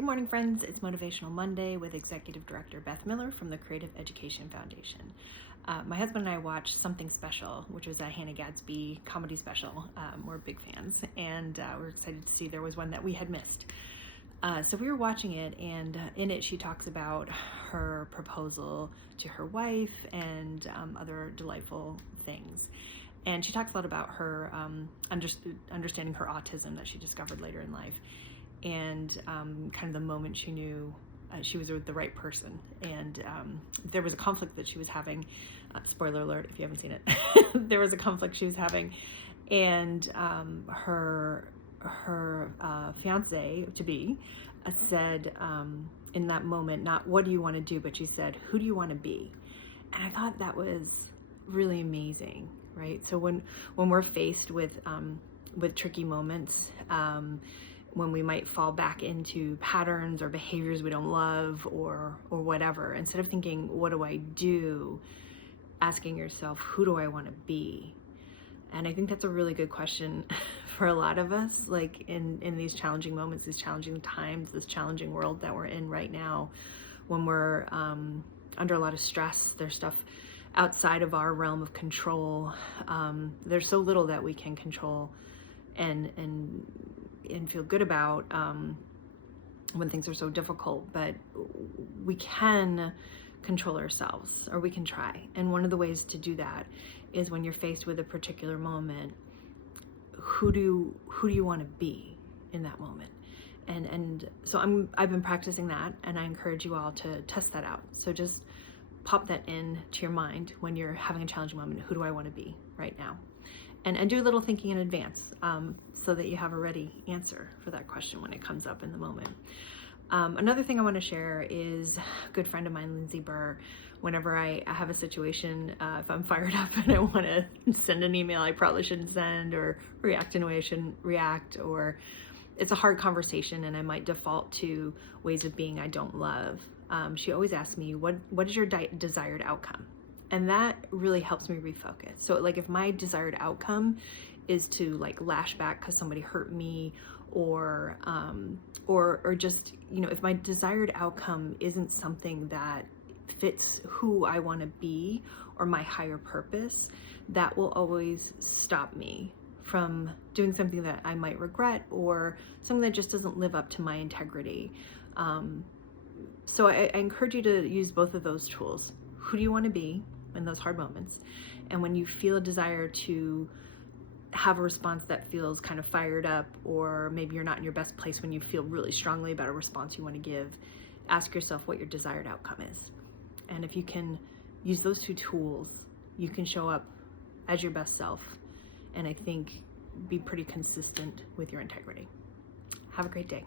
Good morning, friends. It's Motivational Monday with Executive Director Beth Miller from the Creative Education Foundation. My husband and I watched Something Special, which was a Hannah Gadsby comedy special. We're big fans, and we're excited to see there was one that we had missed. So we were watching it, and in it she talks about her proposal to her wife and other delightful things. And she talks a lot about her understanding her autism that she discovered later in life, and kind of the moment she knew she was with the right person. And there was a conflict that she was having. Spoiler alert if you haven't seen it. There was a conflict she was having, and her fiance to be said in that moment, not what do you want to do, but she said, who do you want to be? And I thought that was really amazing, right? So when we're faced with tricky moments, when we might fall back into patterns or behaviors we don't love or whatever, instead of thinking, what do I do? Asking yourself, who do I want to be? And I think that's a really good question for a lot of us, like in these challenging moments, these challenging times, this challenging world that we're in right now, when we're under a lot of stress. There's stuff outside of our realm of control. There's so little that we can control and feel good about when things are so difficult, but we can control ourselves, or we can try. And one of the ways to do that is when you're faced with a particular moment, who do you want to be in that moment? And so I've been practicing that, and I encourage you all to test that out. So just pop that in to your mind when you're having a challenging moment. Who do I want to be right now? And do a little thinking in advance so that you have a ready answer for that question when it comes up in the moment. Another thing I want to share is a good friend of mine, Lindsay Burr. Whenever I have a situation, if I'm fired up and I want to send an email I probably shouldn't send, or react in a way I shouldn't react, or it's a hard conversation and I might default to ways of being I don't love, she always asks me, what is your desired outcome? And that really helps me refocus. So like if my desired outcome is to like lash back because somebody hurt me, or just, if my desired outcome isn't something that fits who I want to be or my higher purpose, that will always stop me from doing something that I might regret, or something that just doesn't live up to my integrity. So I encourage you to use both of those tools. Who do you want to be in those hard moments? And when you feel a desire to have a response that feels kind of fired up, or maybe you're not in your best place when you feel really strongly about a response you want to give, ask yourself what your desired outcome is. And if you can use those two tools, you can show up as your best self, and I think be pretty consistent with your integrity. Have a great day.